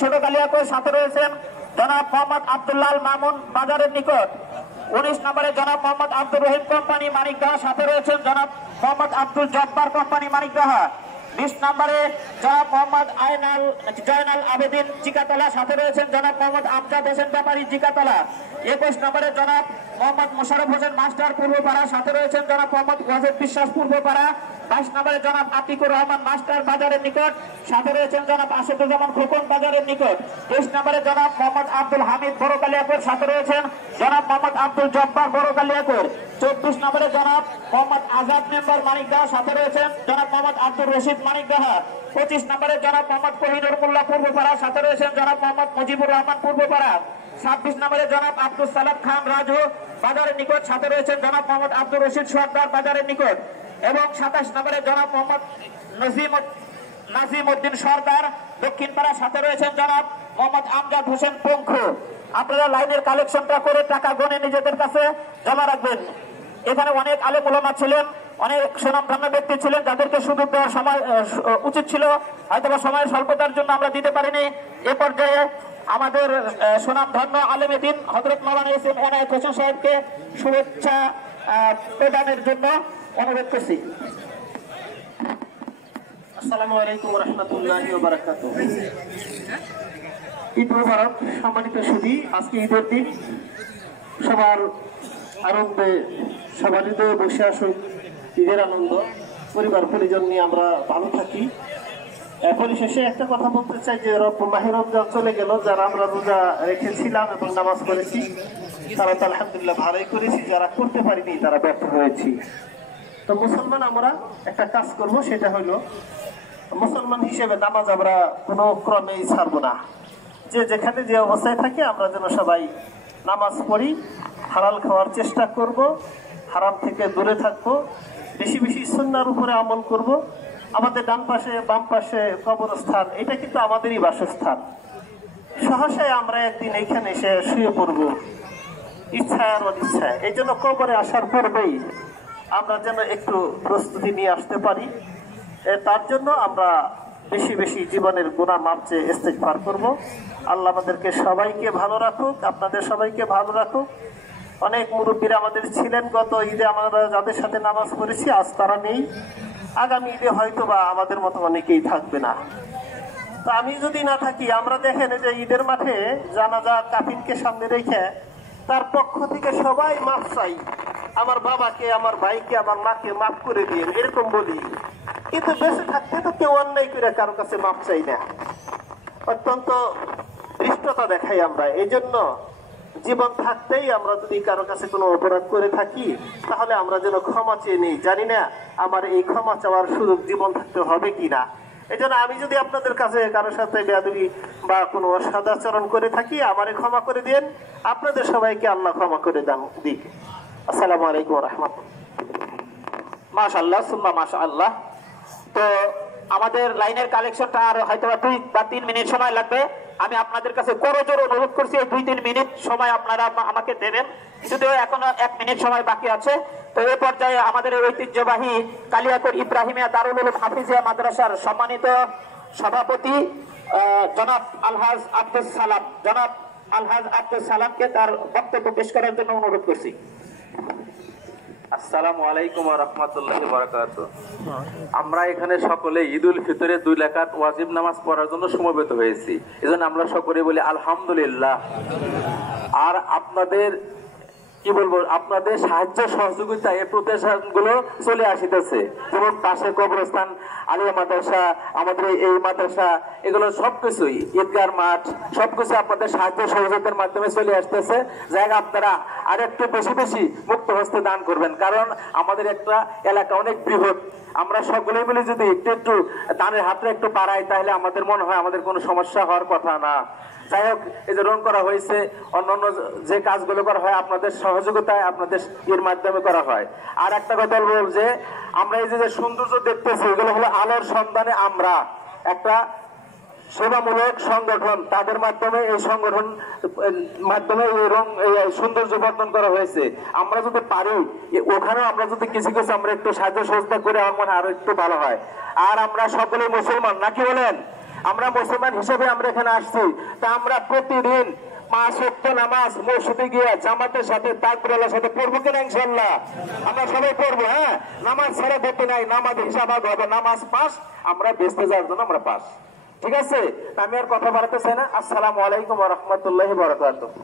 ছোট কালিয়াকৈর, সাথে রয়েছেন জনাব মোহাম্মদ আব্দুল্লাহ মামুন বাজারের নিকট। 19 নম্বরে জনাব মোহাম্মদ আব্দুর রহিম কোম্পানি মানিকদহ, সাথে রয়েছেন জনাব মোহাম্মদ আব্দুল জব্বার কোম্পানি মানিকদহ। 20 নম্বরে জনাব মোহাম্মদ জয়নাল আবেদিন জিকাতলা, সাথে রয়েছেন জনাব মোহাম্মদ আমজাদ হোসেন ব্যাপারী জিকাতলা। 21 নম্বরে জনাব মোহাম্মদ মোশাররফ হোসেন মাস্টার পূর্বপাড়া, সাথে রয়েছেন জনাব মোহাম্মদ ওয়াজেদ বিশ্বাস পূর্বপাড়া। 22 নম্বরে জনাব আতিকুর রহমান মাস্টার বাজারের নিকট, সাথে রয়েছেন জনাব আশিদুজ্জামান খোকন বাজারের নিকট। 23 নম্বরে জনাব মোহাম্মদ আব্দুল হামিদ বড় কালিয়াকৈর, সাথে রয়েছেন জনাব মোহাম্মদ আব্দুল জব্বার বড় কালিয়াকৈর। 24 নম্বরে জনাব মোহাম্মদ আজাদ মেম্বার মানিকদহ, সাথে রয়েছেন জনাব মোহাম্মদ আব্দুল রশিদ মানিকদহ। 25 নম্বরে জনাব মোহাম্মদ কোহিনুর মোল্লা পূর্বপাড়া, সাথে রয়েছেন জনাব মোহাম্মদ মুজিবুর রহমান পূর্বপাড়া। 26 নম্বরে জনাব আব্দুল সালাম খান রাজু বাজারের নিকট, সাথে রয়েছেন জনাব মোহাম্মদ আব্দুল রশিদ সর্দার বাজারের নিকট। এবং 27 নম্বরে জনাব মোহাম্মদ নাজিম উদ্দিন সর্দার দক্ষিণপাড়া, সাথে রয়েছেন জনাব মোহাম্মদ আমজাদ হোসেন পঙ্খ। আপনারা লাইনের কালেকশনটা করে টাকা গণে নিজেদের কাছে জমা রাখবেন। এখানে অনেক আলেম ওলামা ছিলেন, অনেক সুনামধন্য ব্যক্তি ছিলেন, যাদেরকে সুযোগ দেওয়ার সময় উচিত ছিল, হয়তোবা সময়ের স্বল্পতার জন্য আমরা দিতে পারিনি। এ পর্যায়ে আমাদের সুনামধন্য আলেমে দ্বীন হযরত মাওলানা এস.এম. এনায়েত হোসেন সাহেবকে শুভেচ্ছা প্রদানের জন্য অনুরোধ করছি। আসসালামু আলাইকুম ওয়া রাহমাতুল্লাহি ওয়া বারাকাতুহু। ঈদ মুবারক সম্মানিত সুধী। আজকে ঈদের দিন, সবার আনন্দে সবার হৃদয়ে বসে আসুক ঈদের আনন্দ। পরিবার পরিজন নিয়ে আমরা ভালো থাকি। পরিশেষে একটা কথা বলতে চাই যে মাহে রমজান চলে গেল, যারা আমরা রোজা রেখেছিলাম এবং নামাজ পড়েছি তারা তো আলহামদুলিল্লাহ ভালোই করেছি, যারা করতে পারিনি তারা ব্যর্থ হয়েছি। তো মুসলমান আমরা একটা কাজ করব, সেটা হলো মুসলমান হিসেবে নামাজ আমরা কোনো ক্রমেই ছাড়বো না। যে যেখানে যে অবস্থায় থাকে আমরা যেন সবাই নামাজ পড়ি, হালাল খাওয়ার চেষ্টা করব, হারাম থেকে দূরে থাকবো, বেশি বেশি সুন্নাহর উপরে আমল করব। আমাদের ডান পাশে বাম পাশে কবরস্থান, এটা কিন্তু আমাদেরই বাসস্থান। সহসায় আমরা একদিন এইখানে এসে শুয়ে পড়ব, ইচ্ছায় আর অনিচ্ছায়। এই জন্য কবরে আসার পূর্বেই আমরা যেন একটু প্রস্তুতি নিয়ে আসতে পারি। তার জন্য আমরা বেশি বেশি জীবনের গুনাহ মাপ চেয়ে ইস্তেগফার করব। আল্লাহ আমাদেরকে সবাইকে ভালো রাখুক, আপনাদের সবাইকে ভালো রাখুক। অনেক মুরব্বীরা আমাদের ছিলেন গত ঈদে, আমরা যাদের সাথে নামাজ পড়েছি আজ তারা নেই। আগামী ঈদে হয়তো বা আমাদের মতো অনেকেই থাকবে না। তো আমি যদি না থাকি, আমরা দেখেন যে ঈদের মাঠে জানাজা কাফিনকে সামনে রেখে তার পক্ষ থেকে সবাই মাফ চাই, আমার বাবাকে, আমার ভাইকে, আমার মাকে মাফ করে দিয়ে, এরকম বলি। কিন্তু বেঁচে থাকতে তো কেউ অন্যায় করে কারো কাছে মাফ চাই না, অত্যন্ত ধৃষ্টতা দেখাই আমরা। এই জন্য জীবন থাকতেই আমরা যদি কারো কাছে কোনো অপরাধ করে থাকি, তাহলে আমরা যেন ক্ষমা চেয়ে নিই। জানি না আমার এই ক্ষমা চাওয়ার সুযোগ জীবন থাকতে হবে কিনা। এই জন্য আমি যদি আপনাদের কাছে কারোর সাথে বেয়াদবি বা কোনো অসদাচরণ করে থাকি, আমারে ক্ষমা করে দিন। আপনাদের সবাইকে আল্লাহ ক্ষমা করে দিক। আসসালামু আলাইকুম ওয়া রাহমাতুল্লাহ। মাশাআল্লাহ সুম্মা মাশাআল্লাহ। তো আমাদের লাইনের কালেকশনটা আর হয়তো 2 বা 3 মিনিট সময় লাগবে। আমি আপনাদের কাছে করজোর অনুরোধ করছি এই 2-3 মিনিট সময় আপনারা আমাকে দেবেন, যদিও এখনো 1 মিনিট সময় বাকি আছে। তো এই পর্যায়ে আমাদের ঐতিহ্যবাহী কালিয়াকৈর ইব্রাহিমিয়া দারুল উলুম হাফিজিয়া মাদ্রাসার সম্মানিত সভাপতি জনাব আলহাজ আব্দুস সালামকে তার বক্তব্য পেশ করার জন্য অনুরোধ করছি। আসসালামু আলাইকুম ওয়া রাহমাতুল্লাহি ওয়া বারাকাতুহু। আমরা এখানে সকলে ঈদুল ফিতরে 2 রাকাত ওয়াজিব নামাজ পড়ার জন্য সমবেত হয়েছি। এজন্য আমরা সকলে বলি আলহামদুলিল্লাহ। আর আপনাদের কি বলবো, আপনাদের সাহায্য সহযোগিতা এই প্রতিষ্ঠানগুলো চলে আসিতেছে, যেমন পাশে কবরস্থান, আলিয়া মাদ্রাসা, আমাদের এই মাদ্রাসা, এগুলো সবকিছুই, ঈদগাহ মাঠ, সবকিছু আপনাদের সাহায্য সহযোগিতার মাধ্যমে চলে আসতেছে। জায়গা আপনারা আর একটু বেশি বেশি মুক্ত হস্তে দান করবেন, কারণ আমাদের একটা এলাকা অনেক বৃহৎ। আমরা সকলে মিলে যদি একটু একটু দানের হাতটা একটু বাড়াই, তাহলে আমাদের মনে হয় আমাদের কোনো সমস্যা হওয়ার কথা না। যাই হোক, এই যে রং করা হয়েছে, অন্যান্য যে কাজগুলো করা হয় আপনাদের সহযোগিতায়, আপনাদের এর মাধ্যমে করা হয়। আর একটা কথা বলবো যে আমরা এই যে সৌন্দর্য দেখতেছি, এগুলো হলো আলোর সন্ধানে আমরা একটা সেবামূলক সংগঠন, তাদের মাধ্যমে এই সংগঠন মাধ্যমে এই রং সৌন্দর্য বর্ধন করা হয়েছে। আমরা যদি পারি ওখানেও আমরা যদি কিছু কিছু আমরা একটু সাহায্য সহযোগিতা করে, আমার মনে হয় আরো একটু ভালো হয়। আর আমরা সকলে মুসলমান, নাকি বলেন? আমরা মুসলমান হিসেবে আমরা এখানে আসছি, তা আমরা প্রতিদিন 5 ওয়াক্ত নামাজ মসজিদে গিয়ে জামাতের সাথে তাকবীরের সাথে পড়বো কিনা? ইনশাআল্লাহ আমরা সবাই পড়বো। হ্যাঁ, নামাজ ছাড়া গতি নাই, নামাজ হিসাব হবে, নামাজ পাস, আমরা বেঁচতে যাওয়ার জন্য আমরা পাস। ঠিক আছে, আমি আর কথা বাড়াতে চাই না। আসসালামু আলাইকুম ওয়া রাহমাতুল্লাহি ওয়া বারাকাতুহু।